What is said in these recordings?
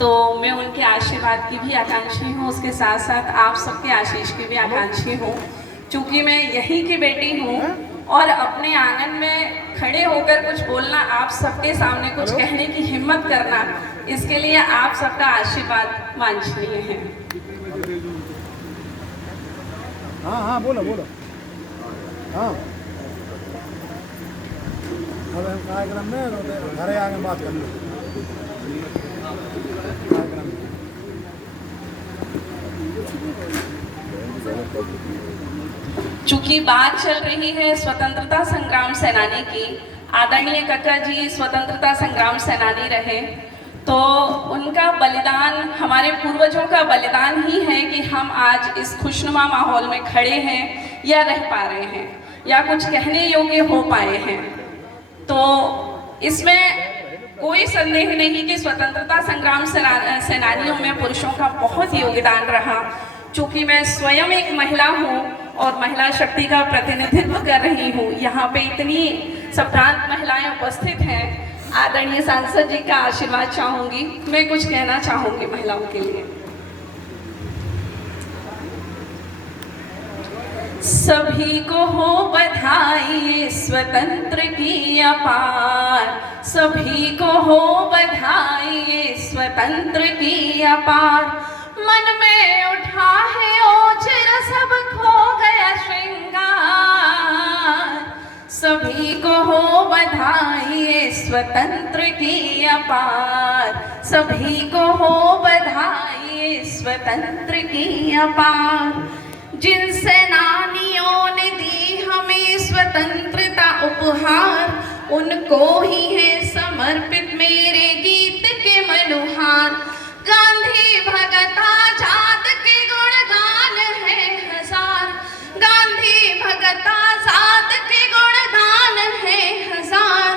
तो मैं उनके आशीर्वाद की भी आकांक्षी हूँ, उसके साथ साथ आप सबके आशीष की भी आकांक्षी हूँ। चूँकि मैं यहीं की बेटी हूँ और अपने आंगन में खड़े होकर कुछ बोलना, आप सबके सामने कुछ कहने की हिम्मत करना, इसके लिए आप सबका आशीर्वाद वांछनीय है। हाँ हाँ बोलो बोलो। हाँ अब हम कार्यक्रम में घरे आगे बात कर लो। चूंकि बात चल रही है स्वतंत्रता संग्राम सेनानी की, आदरणीय कक्का जी स्वतंत्रता संग्राम सेनानी रहे, तो उनका बलिदान, हमारे पूर्वजों का बलिदान ही है कि हम आज इस खुशनुमा माहौल में खड़े हैं या रह पा रहे हैं या कुछ कहने योग्य हो पाए हैं। तो इसमें कोई संदेह नहीं कि स्वतंत्रता संग्राम सेनानियों में पुरुषों का बहुत योगदान रहा। चूँकि मैं स्वयं एक महिला हूँ और महिला शक्ति का प्रतिनिधित्व कर रही हूँ, यहाँ पे इतनी सम्भ्रांत महिलाएं उपस्थित हैं, आदरणीय सांसद जी का आशीर्वाद चाहूँगी, मैं कुछ कहना चाहूँगी महिलाओं के लिए। सभी को हो बधाई स्वतंत्र की अपार, सभी को हो बधाई स्वतंत्र की अपार, मन में उठा है ओजर सब खो गया श्रृंगार, सभी को हो बधाई स्वतंत्र की अपार, सभी को हो बधाई स्वतंत्र की अपार। जिन सेनानियों ने दी हमें स्वतंत्रता उपहार, उनको ही है समर्पित मेरे गीत के मनुहार। गांधी भगत आजाद के गुणगान है हजार, गांधी भगत आजाद के गुणगान है हजार,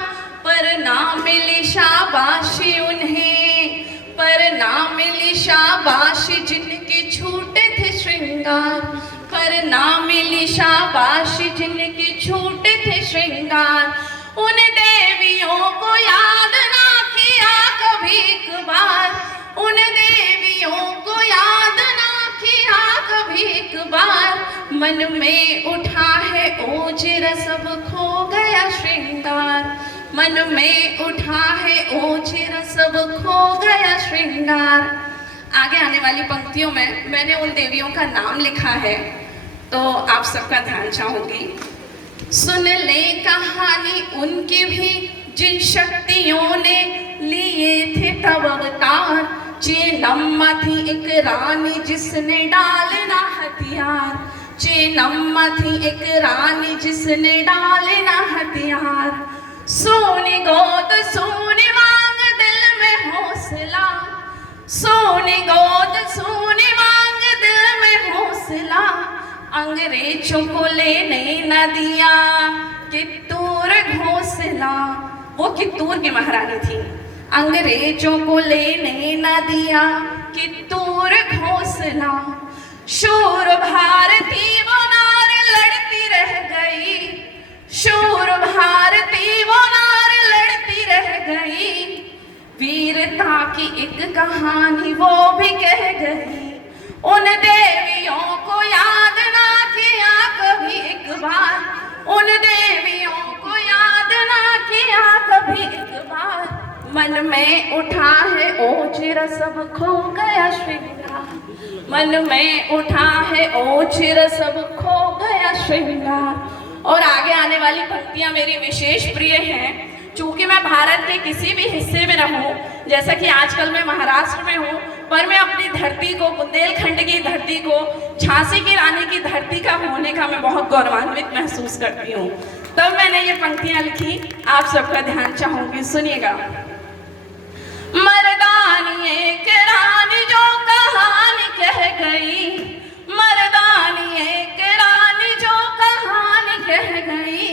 पर ना मिली शाबाशी उन्हें, पर ना मिली शाबाशी जिनके छूटे थे श्रृंगार, पर ना मिली शाबाशी जिनके छूटे थे श्रृंगार। उन देवियों को याद ना किया कभी एक बार, उन देवियों को याद ना किया कभी एक बार, मन में उठा है ओजर सब खो गया श्रृंगार, मन में उठा है ओजर सब खो गया श्रृंगार। आगे आने वाली पंक्तियों में मैंने उन देवियों का नाम लिखा है, तो आप सबका ध्यान चाहूंगी। सुन ले कहानी उनकी भी जिन शक्तियों ने लिए थे तब अवतार, चेन्नम्मा थी एक रानी जिसने डालना हथियार, चेन्नम्मा थी एक रानी जिसने डालना हथियार। सोने गोद सोने मांग दिल में हौसला, सोने गोद सोने मांग दिल में हौसला, अंग्रेजों को लेने न दिया कित्तूर घोंसला। वो कित्तूर की महारानी थी, अंग्रेजों को लेने न दिया कित्तूर घोंसला। शूर भारती वो नार लड़ती रह गई, शूर भारती वो नार लड़ती रह गई, वीरता की एक कहानी वो भी कह गई। उन देवियों को याद ना किया कभी एक बार, उन देवियों को याद ना किया कभी एक बार, मन में उठा है ओजर सब खो गया श्रृंगार, मन में उठा है ओजर सब खो गया श्रृंगार। और आगे आने वाली पंक्तियां मेरी विशेष प्रिय हैं, चूंकि मैं भारत के किसी भी हिस्से में रहूं, जैसा कि आजकल मैं महाराष्ट्र में हूं, पर मैं अपनी धरती को, बुंदेलखंड की धरती को, झांसी की रानी की धरती का होने का मैं बहुत गौरवान्वित महसूस करती हूँ। तब मैंने ये पंक्तियां लिखी, आप सबका ध्यान चाहूंगी, सुनिएगा। मर्दानी एक रानी जो कहानी कह गई, मर्दानी एक रानी जो कहानी कह गई,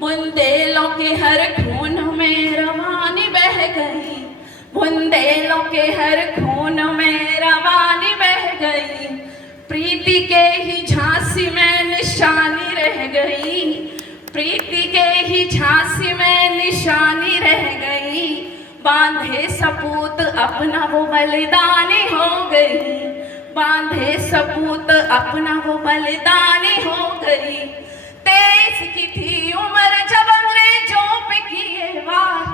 बुंदेलों के हर खून में रवानी बह गई, बुंदेलों के हर खून में रवानी बह गई, प्रीति के ही झांसी में निशानी रह गई, प्रीति के ही झांसी में निशानी रह गई, बांधे सपूत अपना वो बलिदानी हो गई, बांधे सपूत अपना वो बलिदानी हो गई। 23 की थी उम्र जब अंग्रेजों पे किए वार।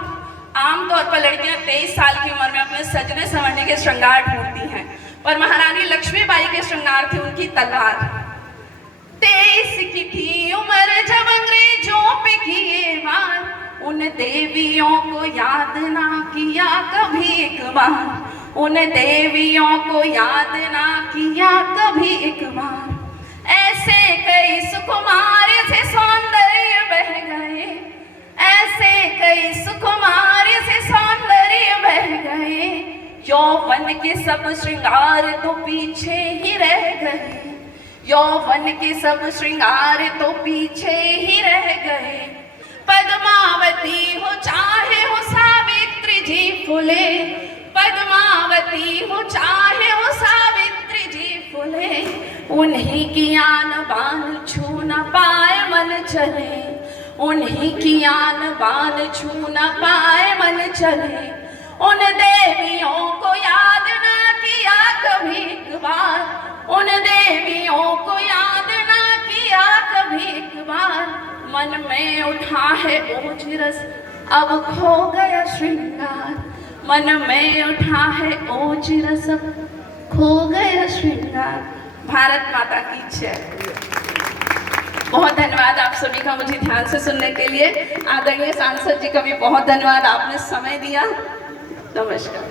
आमतौर पर लड़कियां 23 साल की उम्र में अपने सजने संवरने के श्रृंगार ढूंढती हैं, पर महारानी लक्ष्मीबाई के श्रृंगार थे उनकी तलवार। 23 की थी उम्र जब अंग्रेजों पे किए वार। उन देवियों को याद ना किया कभी एक बार, उन देवियों को याद ना किया कभी एक बार। ऐसे कई सुकुमार से सौंदर्य बह गए, ऐसे कई सुकुमार से सौंदर्य बह गए। यौवन के सब श्रृंगार तो पीछे ही रह गए, यौवन के सब श्रृंगार तो पीछे ही रह गए। पद्मावती हो चाहे हो सावित्री जी फुले, पद्मावती हो चाहे हो सावित्री जी फुले। उन्हीं की आन बान छू न पाए मन चले, उन्हीं की आन बान छू न पाए मन चले। उन देवियों को याद ना किया कभी एक बार, उन देवियों को याद ना किया कभी एक बार। मन में उठा है ओजरस अब खो गया श्रृंगार, मन में उठा है ओजरस अब खो गया श्रृंगार। भारत माता की जय। बहुत धन्यवाद आप सभी का मुझे ध्यान से सुनने के लिए। आदरणीय सांसद जी का भी बहुत धन्यवाद, आपने समय दिया। नमस्कार।